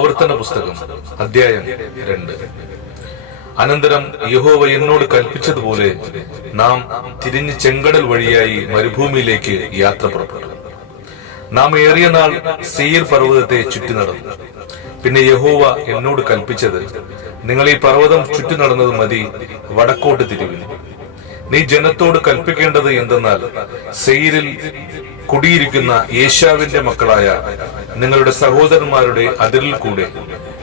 ആവർത്തന പുസ്തകം അധ്യായം 2. അനന്തരം യഹോവ എന്നോട് കൽപ്പിച്ചതുപോലെ നാം തിരിഞ്ഞ് ചെങ്കടൽ വഴിയായി മരുഭൂമിയിലേക്ക് യാത്ര പുറപ്പെട്ടു. നാം ഏറിയ നാൾ സീർ പർവ്വതത്തെ ചുറ്റി നടന്നു. പിന്നെ യഹോവ എന്നോട് കൽപ്പിച്ചത്, നിങ്ങൾ ഈ പർവ്വതം ചുറ്റി നടന്നത് മതി, വടക്കോട്ട് തിരിവിൻ. നീ ജനത്തോട് കൽപ്പിക്കേണ്ടത് എന്തെന്നാൽ, സെയിരിൽ കുടിയിരിക്കുന്ന ഏശാവിന്റെ മക്കളായ നിങ്ങളുടെ സഹോദരന്മാരുടെ അതിരിൽ കൂടെ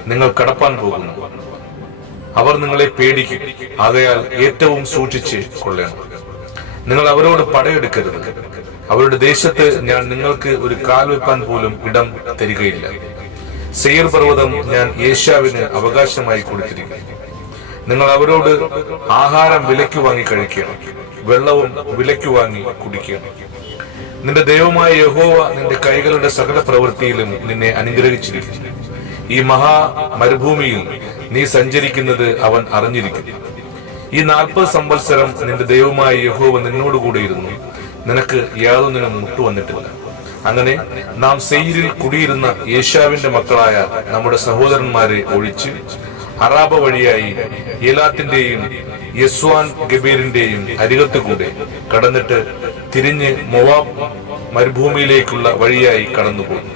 നിങ്ങൾ കടപ്പാൻ പോകുന്നു. അവർ നിങ്ങളെ പേടിക്കും. ആകയാൽ ഏറ്റവും സൂക്ഷിച്ച് കൊള്ളണം. നിങ്ങൾ അവരോട് പടയെടുക്കരുത്. അവരുടെ ദേശത്ത് ഞാൻ നിങ്ങൾക്ക് ഒരു കാൽ വെപ്പാൻ പോലും ഇടം തരികയില്ല. സെയിർ പർവ്വതം ഞാൻ ഏശാവിന് അവകാശമായി കൊടുത്തിരിക്കുന്നു. നിങ്ങൾ അവരോട് ആഹാരം വിലയ്ക്ക് വാങ്ങി കഴിക്കണം, വെള്ളവും വിലയ്ക്ക് വാങ്ങി കുടിക്കണം. നിന്റെ ദൈവമായ യഹോവ നിന്റെ കൈകളുടെ സകല പ്രവൃത്തിയിലും നിന്നെ അനുഗ്രഹിച്ചിരിക്കുന്നു. ഈ മഹാ മരുഭൂമിയിൽ നീ സഞ്ചരിക്കുന്നത് അവൻ അറിഞ്ഞിരിക്കുന്നു. ഈ 40 സംവത്സരം നിന്റെ ദൈവമായ യഹോവ നിന്നോടുകൂടെ ഇരുന്നു. നിനക്ക് യാതൊന്നിനും മുട്ടുവന്നിട്ടില്ല. അങ്ങനെ നാം സെയിരിൽ കുടിയിരുന്ന ഏശാവിന്റെ മക്കളായ നമ്മുടെ സഹോദരന്മാരെ ഒഴിച്ച് അറാബ വഴിയായി ഏലാത്തിന്റെയും യസ്വാൻ ഗബീറിന്റെയും അരികത്തുകൂടെ കടന്നിട്ട് തിരിഞ്ഞ് മോവാബ് മരുഭൂമിയിലേക്കുള്ള വഴിയായി കടന്നുപോയി.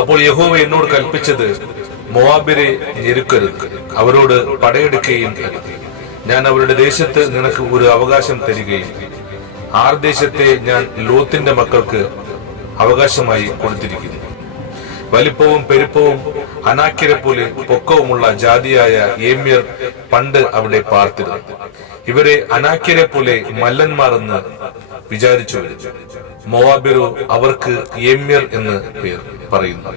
അപ്പോൾ യഹോവ എന്നോട് കൽപ്പിച്ചത്, മോവാബിരെ ഞെരുക്കരുത്, അവരോട് പടയെടുക്കുകയും അരുത്. ഞാൻ അവരുടെ ദേശത്ത് നിനക്ക് ഒരു അവകാശം തരികയും ദേശത്തെ ഞാൻ ലോത്തിന്റെ മക്കൾക്ക് അവകാശമായി കൊടുത്തിരിക്കുന്നു. വലിപ്പവും പെരുപ്പവും അനാക്യരെ പോലെ പൊക്കവുമുള്ള ജാതിയായ ഏമ്യർ പണ്ട് അവിടെ പാർത്തിരുന്നു. ഇവരെ അനാക്യരെ പോലെ മല്ലന്മാർ എന്ന് വിചാരിച്ചു വരുന്നു. മോവാബിറോ അവർക്ക് ഏമ്യർ എന്ന് പേർ പറയുന്നു.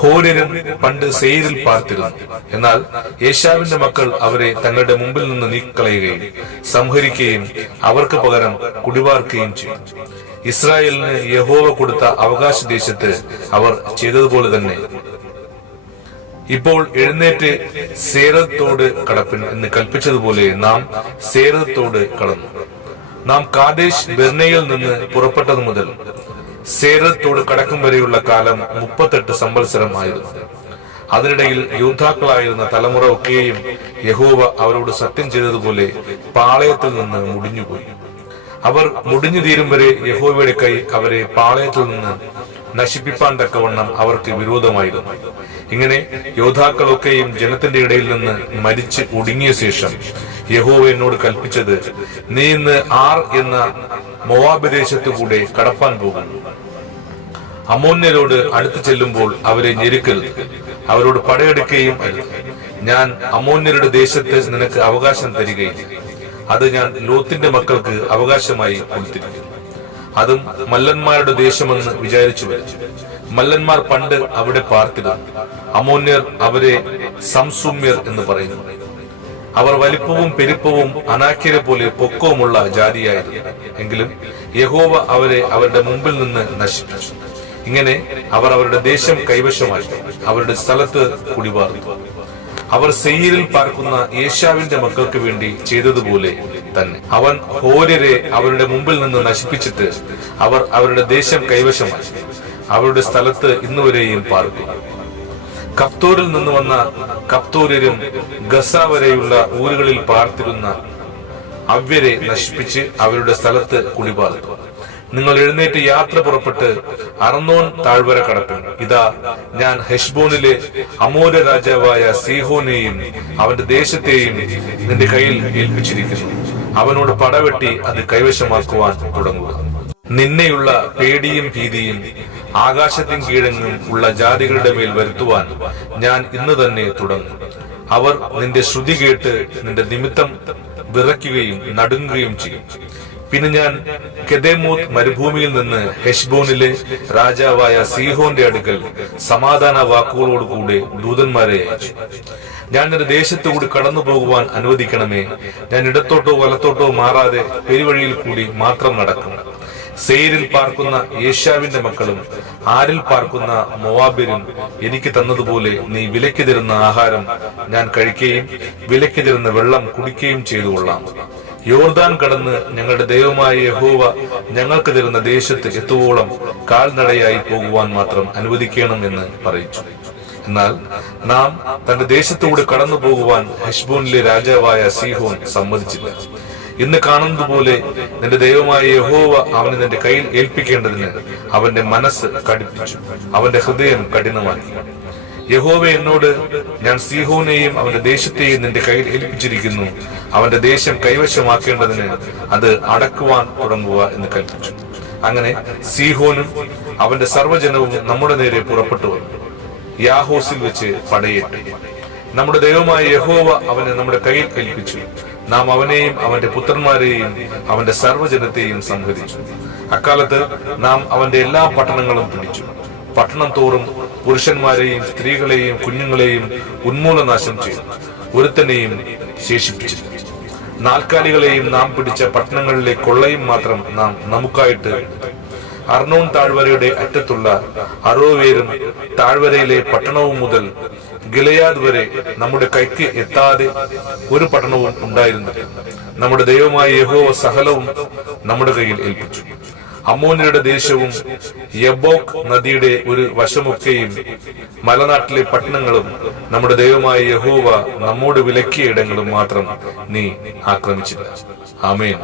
ഹോര്യരും പണ്ട് സെയിരിൽ പാർത്തിരുന്നു. എന്നാൽ ഏശാവിന്റെ മക്കൾ അവരെ തങ്ങളുടെ മുമ്പിൽ നിന്ന് നീക്കളയുകയും സംഹരിക്കുകയും അവർക്ക് പകരം കുടിവാർക്കുകയും ചെയ്യും. ഇസ്രായേലിന് യഹോവ കൊടുത്ത അവകാശ ദേശത്ത് അവർ ചെയ്തതുപോലെ തന്നെ ഇപ്പോൾ എഴുന്നേറ്റ് സേരത്തോട് കടപ്പിൻ എന്ന് കൽപ്പിച്ചതുപോലെ നാം സേരത്തോട് കടന്നു. നാം കാദേശ് ബെർണയിൽ നിന്ന് പുറപ്പെട്ടത് മുതൽ സേരത്തോട് കടക്കും വരെയുള്ള കാലം 38 സംവത്സരം ആയിരുന്നു. അതിനിടയിൽ യോദ്ധാക്കളായിരുന്ന തലമുറ ഒക്കെയും യഹോവ അവരോട് സത്യം ചെയ്തതുപോലെ പാളയത്തിൽ നിന്ന് മുടിഞ്ഞുപോയി. അവർ മുടിഞ്ഞു തീരും വരെ യഹോവയുടെ കൈ അവരെ പാളയത്തിൽ നിന്ന് നശിപ്പിപ്പാൻ തക്കവണ്ണം അവർക്ക് വിരോധമായിരുന്നു. ഇങ്ങനെ യോദ്ധാക്കളൊക്കെയും ജനത്തിന്റെ ഇടയിൽ നിന്ന് മരിച്ച് ഒടുങ്ങിയ ശേഷം യഹോവ എന്നോട് കൽപ്പിച്ചത്, നീ ഇന്ന് ആർ എന്ന മോവാബ് ദേശത്തുകൂടെ കടപ്പാൻ പോകുന്നു. അമ്മോന്യരോട് അടുത്ത് ചെല്ലുമ്പോൾ അവരെ ഞെരുക്കരുത്, അവരോട് പടയെടുക്കുകയും അരുത്. ഞാൻ അമ്മോന്യരുടെ ദേശത്ത് നിനക്ക് അവകാശം തരികയില്ല. അത് ഞാൻ ലോത്തിന്റെ മക്കൾക്ക് അവകാശമായി കൊടുത്തിരിക്കുന്നു. അതും മല്ലന്മാരുടെ ദേശമെന്ന് വിചാരിച്ചു വരും. മല്ലന്മാർ പണ്ട് അവിടെ പാർത്തിരുന്നു. അമ്മോന്യർ അവരെ സംസൂമ്യർ എന്ന് പറയുന്നു. അവർ വലിപ്പവും പെരുപ്പവും അനാക്യരെ പോലെ പൊക്കവുമുള്ള ജാതിയായിരുന്നു. എങ്കിലും യഹോവ അവരെ അവരുടെ മുമ്പിൽ നിന്ന് നശിപ്പിച്ചു. ഇങ്ങനെ അവർ അവരുടെ ദേശം കൈവശമാക്കി അവരുടെ സ്ഥലത്ത് കുടിവാർന്നു. അവർ സെയിരിൽ പാർക്കുന്ന ഏശാവിന്റെ മക്കൾക്ക് വേണ്ടി ചെയ്തതുപോലെ തന്നെ അവൻ ഹോര്യരെ അവരുടെ മുമ്പിൽ നിന്ന് നശിപ്പിച്ചിട്ട് അവർ അവരുടെ ദേശം കൈവശമാക്കി അവരുടെ സ്ഥലത്ത് ഇന്നുവരെയും പാർക്കും. കഫ്തോരിൽ നിന്ന് വന്ന കഫ്തോര്യരും ഗസ വരെയുള്ള ഊരുകളിൽ പാർത്തിരുന്ന അവ്യരെ നശിപ്പിച്ച് അവരുടെ സ്ഥലത്ത് കുടിപാർത്തു. നിങ്ങൾ എഴുന്നേറ്റ് യാത്ര പുറപ്പെട്ട് അർന്നോൻ താഴ്വര കടക്കും. ഇതാ, ഞാൻ ഹെശ്ബോനിലെ അമോര രാജാവായ സീഹോനെയും അവന്റെ ദേശത്തെയും നിന്റെ കയ്യിൽ ഏൽപ്പിച്ചിരിക്കുന്നു. അവനോട് പടവെട്ടി അത് കൈവശമാക്കുവാൻ തുടങ്ങുക. നിന്നെയുള്ള പേടിയും ഭീതിയും ആകാശത്തിൻ കീഴെങ്ങും ഉള്ള ജാതികളുടെ മേൽ വരുത്തുവാൻ ഞാൻ ഇന്ന് തന്നെ തുടങ്ങും. അവർ നിന്റെ ശ്രുതി കേട്ട് നിന്റെ നിമിത്തം വിറയ്ക്കുകയും നടുങ്ങുകയും ചെയ്യും. പിന്നെ ഞാൻ കെദേമോത്ത് മരുഭൂമിയിൽ നിന്ന് ഹെശ്ബോനിലെ രാജാവായ സീഹോന്റെ അടുക്കൽ സമാധാന വാക്കുകളോടുകൂടെ ദൂതന്മാരെ അയച്ചു. ഞാൻ നിന്റെ ദേശത്തുകൂടി കടന്നു പോകുവാൻ അനുവദിക്കണമേ. ഞാൻ ഇടത്തോട്ടോ വലത്തോട്ടോ മാറാതെ പെരുവഴിയിൽ കൂടി മാത്രം നടക്കും. സെയിരിൽ പാർക്കുന്ന ഏശാവിന്റെ മക്കളും ആരിൽ പാർക്കുന്ന മോവാബിരും എനിക്ക് തന്നതുപോലെ നീ വിലയ്ക്ക് തരുന്ന ആഹാരം ഞാൻ കഴിക്കുകയും വിലയ്ക്ക് തരുന്ന വെള്ളം കുടിക്കുകയും ചെയ്തു കൊള്ളാം. യോർദാൻ കടന്ന് ഞങ്ങളുടെ ദൈവമായ യഹോവ ഞങ്ങൾക്ക് തരുന്ന ദേശത്ത് എത്തുവോളം കാൽനടയായി പോകുവാൻ മാത്രം അനുവദിക്കണം എന്ന് പറയിച്ചു. എന്നാൽ നാം തന്റെ ദേശത്തൂടെ കടന്നു പോകുവാൻ ഹെശ്ബോനിലെ രാജാവായ സീഹോൻ സമ്മതിച്ചില്ല. ഇന്ന് കാണുന്നത് പോലെ നിന്റെ ദൈവമായ യഹോവ അവനെ നിന്റെ കയ്യിൽ ഏൽപ്പിക്കേണ്ടതിന് അവന്റെ മനസ്സ് കടുപ്പിച്ചു, അവന്റെ ഹൃദയം കഠിനമാക്കി. യഹോവ എന്നോട്, ഞാൻ സീഹോനെയും അവന്റെ ദേശത്തെയും നിന്റെ കയ്യിൽ ഏൽപ്പിച്ചിരിക്കുന്നു, അവന്റെ ദേശം കൈവശമാക്കേണ്ടതിന് അത് അടക്കുവാൻ തുടങ്ങുക എന്ന് കൽപ്പിച്ചു. അങ്ങനെ സീഹോനും അവന്റെ സർവ്വജനവും നമ്മുടെ നേരെ പുറപ്പെട്ടു വന്നു. യാഹോസിൽ വെച്ച് പടയിട്ടു. നമ്മുടെ ദൈവമായ യഹോവ അവനെ നമ്മുടെ കയ്യിൽ ഏൽപ്പിച്ചു. നാം അവനെയും അവന്റെ പുത്രന്മാരെയും അവന്റെ സർവ്വജനത്തെയും സംഹരിച്ചു. അക്കാലത്ത് നാം അവന്റെ എല്ലാ പട്ടണങ്ങളും പിടിച്ചു. പട്ടണം തോറും പുരുഷന്മാരെയും സ്ത്രീകളെയും കുഞ്ഞുങ്ങളെയും ഉന്മൂലനാശം ചെയ്തു. ഒരുത്തനെയും ശേഷിപ്പിച്ചില്ല. നാൽക്കാലികളെയും നാം പിടിച്ച പട്ടണങ്ങളിലെ കൊള്ളയും മാത്രം നാം നമുക്കായിട്ട് അർണോൻ താഴ്വരയുടെ അറ്റത്തുള്ള അറോവേരും താഴ്വരയിലെ പട്ടണവും മുതൽ ഗിലെയാദ് വരെ നമ്മുടെ കൈക്ക് എത്താതെ ഒരു പട്ടണവും ഉണ്ടായിരുന്നില്ല. നമ്മുടെ ദൈവമായ യഹോവ സകലവും നമ്മുടെ കയ്യിൽ ഏൽപ്പിച്ചു. അമ്മോന്യരുടെ ദേശവും യബ്ബോക്ക് നദിയുടെ ഒരു വശമൊക്കെയും മലനാട്ടിലെ പട്ടണങ്ങളും നമ്മുടെ ദൈവമായ യഹോവ നമ്മോട് വിലക്കിയ ഇടങ്ങളും മാത്രം നീ ആക്രമിച്ചില്ല. ആമേൻ.